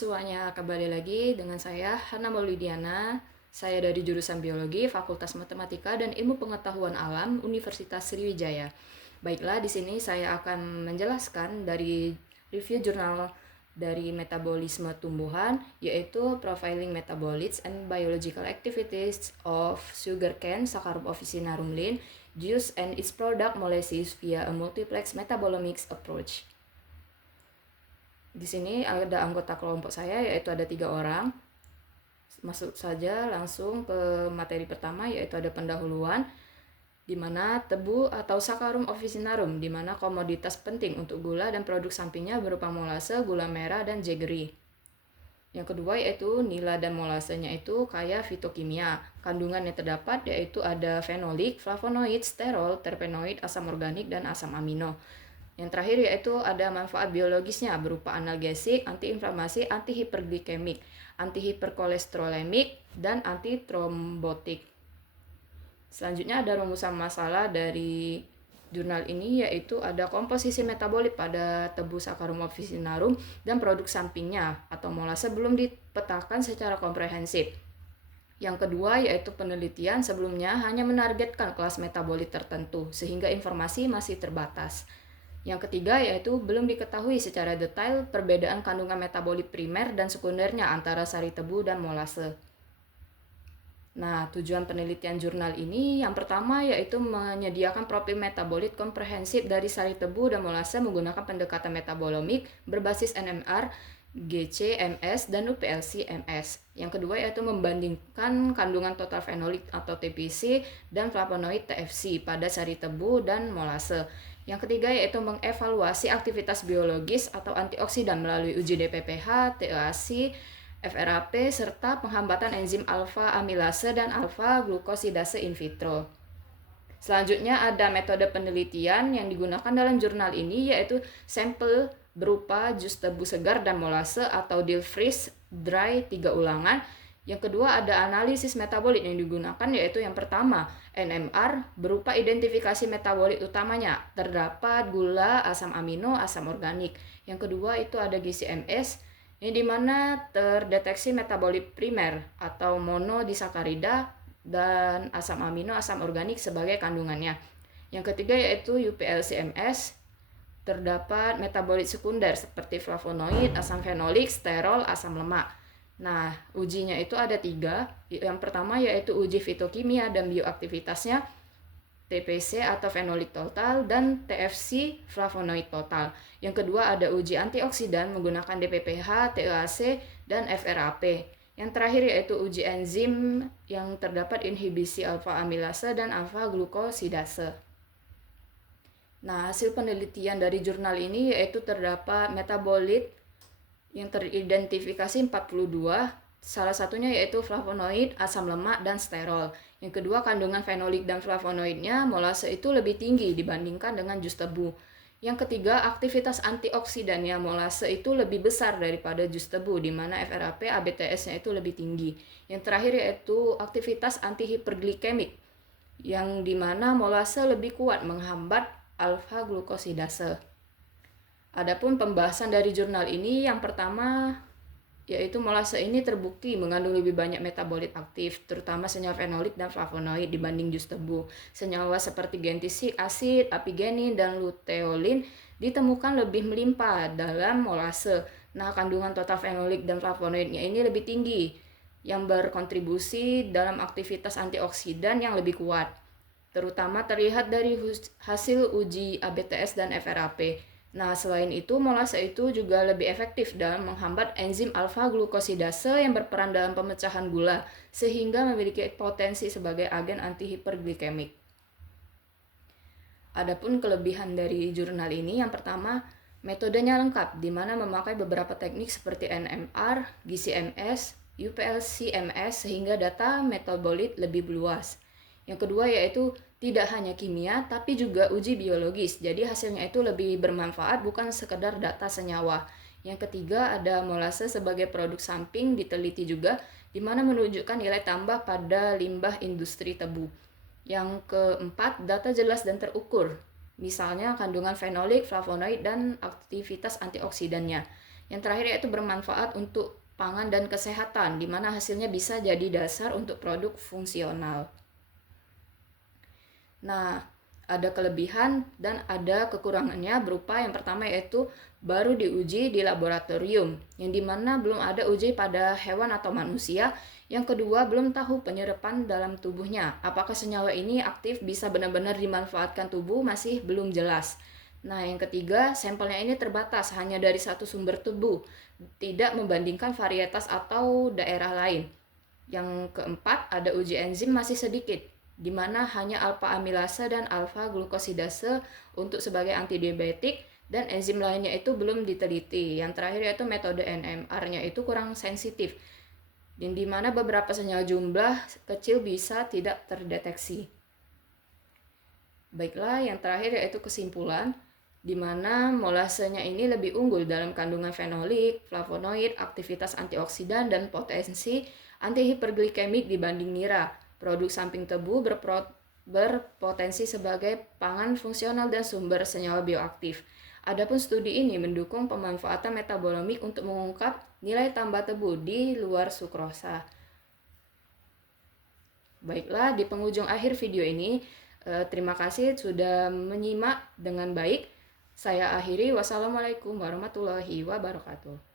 semuanya, kembali lagi dengan saya Hana Maulidiana. Saya dari jurusan Biologi, Fakultas Matematika dan Ilmu Pengetahuan Alam, Universitas Sriwijaya. Baiklah, di sini saya akan menjelaskan dari review jurnal dari metabolisme tumbuhan, yaitu Profiling Metabolites and Biological Activities of Sugarcane Saccharum officinarum Linn, Juice and its product molasses via a multiplex metabolomics approach. Di sini ada anggota kelompok saya, yaitu ada 3 orang. Masuk saja langsung ke materi pertama, yaitu ada pendahuluan, di mana tebu atau Saccharum officinarum, di mana komoditas penting untuk gula dan produk sampingnya berupa molase, gula merah, dan jaggery. Yang kedua yaitu nila dan molasenya itu kaya fitokimia. Kandungan yang terdapat yaitu ada fenolik, flavonoid, sterol, terpenoid, asam organik, dan asam amino. Yang terakhir yaitu ada manfaat biologisnya berupa analgesik, antiinflamasi, antihiperglikemik, antihiperkolesterolemik, dan antitrombotik. Selanjutnya ada rumusan masalah dari jurnal ini, yaitu ada komposisi metabolit pada tebu Saccharum officinarum dan produk sampingnya atau molase belum dipetakan secara komprehensif. Yang kedua yaitu penelitian sebelumnya hanya menargetkan kelas metabolit tertentu sehingga informasi masih terbatas. Yang ketiga yaitu belum diketahui secara detail perbedaan kandungan metabolit primer dan sekundernya antara sari tebu dan molase. Nah, tujuan penelitian jurnal ini yang pertama yaitu menyediakan profil metabolit komprehensif dari sari tebu dan molase menggunakan pendekatan metabolomik berbasis NMR, GC-MS, dan UPLC-MS. Yang kedua yaitu membandingkan kandungan total fenolik atau TPC dan flavonoid TFC pada sari tebu dan molase. Yang ketiga yaitu mengevaluasi aktivitas biologis atau antioksidan melalui uji DPPH, TEAC, FRAP, serta penghambatan enzim alfa amilase dan alfa glukosidase in vitro. Selanjutnya ada metode penelitian yang digunakan dalam jurnal ini yaitu sampel berupa jus tebu segar dan molase atau dill freeze dry 3 ulangan. Yang kedua ada analisis metabolit yang digunakan yaitu yang pertama NMR berupa identifikasi metabolit utamanya, terdapat gula, asam amino, asam organik. Yang kedua itu ada GC-MS yang dimana terdeteksi metabolit primer atau monodisakarida dan asam amino, asam organik sebagai kandungannya. Yang ketiga yaitu UPLC-MS, terdapat metabolit sekunder seperti flavonoid, asam fenolik, sterol, asam lemak. Nah, ujinya itu ada 3. Yang pertama yaitu uji fitokimia dan bioaktivitasnya, TPC atau fenolik total, dan TFC flavonoid total. Yang kedua ada uji antioksidan menggunakan DPPH, TEAC, dan FRAP. Yang terakhir yaitu uji enzim yang terdapat inhibisi alfa amilase dan alfa glukosidase. Nah, hasil penelitian dari jurnal ini yaitu terdapat metabolit yang teridentifikasi 42, salah satunya yaitu flavonoid, asam lemak, dan sterol. Yang kedua, kandungan fenolik dan flavonoidnya molase itu lebih tinggi dibandingkan dengan jus tebu. Yang ketiga, aktivitas antioksidannya molase itu lebih besar daripada jus tebu, di mana FRAP ABTS-nya itu lebih tinggi. Yang terakhir yaitu aktivitas antihiperglikemik, yang di mana molase lebih kuat menghambat alfa glukosidase. Adapun pembahasan dari jurnal ini yang pertama yaitu molase ini terbukti mengandung lebih banyak metabolit aktif, terutama senyawa fenolik dan flavonoid dibanding jus tebu. Senyawa seperti gentisic acid, apigenin, dan luteolin ditemukan lebih melimpah dalam molase. Nah, kandungan total fenolik dan flavonoidnya ini lebih tinggi, yang berkontribusi dalam aktivitas antioksidan yang lebih kuat, terutama terlihat dari hasil uji ABTS dan FRAP. Nah, selain itu, molase itu juga lebih efektif dalam menghambat enzim alfa glukosidase yang berperan dalam pemecahan gula, sehingga memiliki potensi sebagai agen antihiperglikemik. Adapun kelebihan dari jurnal ini, yang pertama, metodenya lengkap, di mana memakai beberapa teknik seperti NMR, GC-MS, UPLC-MS, sehingga data metabolit lebih luas. Yang kedua yaitu tidak hanya kimia tapi juga uji biologis, jadi hasilnya itu lebih bermanfaat bukan sekedar data senyawa. Yang ketiga ada molase sebagai produk samping diteliti juga, di mana menunjukkan nilai tambah pada limbah industri tebu. Yang keempat, data jelas dan terukur, misalnya kandungan fenolik, flavonoid, dan aktivitas antioksidannya. Yang terakhir yaitu bermanfaat untuk pangan dan kesehatan, di mana hasilnya bisa jadi dasar untuk produk fungsional. Nah, ada kelebihan dan ada kekurangannya berupa yang pertama yaitu baru diuji di laboratorium, yang dimana belum ada uji pada hewan atau manusia. Yang kedua, belum tahu penyerapan dalam tubuhnya. Apakah senyawa ini aktif bisa benar-benar dimanfaatkan tubuh masih belum jelas. Nah, yang ketiga, sampelnya ini terbatas hanya dari satu sumber tubuh, tidak membandingkan varietas atau daerah lain. Yang keempat, ada uji enzim masih sedikit, di mana hanya alfa amilase dan alfa glukosidase untuk sebagai antidiabetik, dan enzim lainnya itu belum diteliti. Yang terakhir yaitu metode NMR-nya itu kurang sensitif, di mana beberapa senyawa jumlah kecil bisa tidak terdeteksi. Baiklah, yang terakhir yaitu kesimpulan, di mana molasenya ini lebih unggul dalam kandungan fenolik, flavonoid, aktivitas antioksidan, dan potensi antihiperglikemik dibanding nira. Produk samping tebu berpotensi sebagai pangan fungsional dan sumber senyawa bioaktif. Adapun studi ini mendukung pemanfaatan metabolomik untuk mengungkap nilai tambah tebu di luar sukrosa. Baiklah, di penghujung akhir video ini, terima kasih sudah menyimak dengan baik. Saya akhiri, wassalamualaikum warahmatullahi wabarakatuh.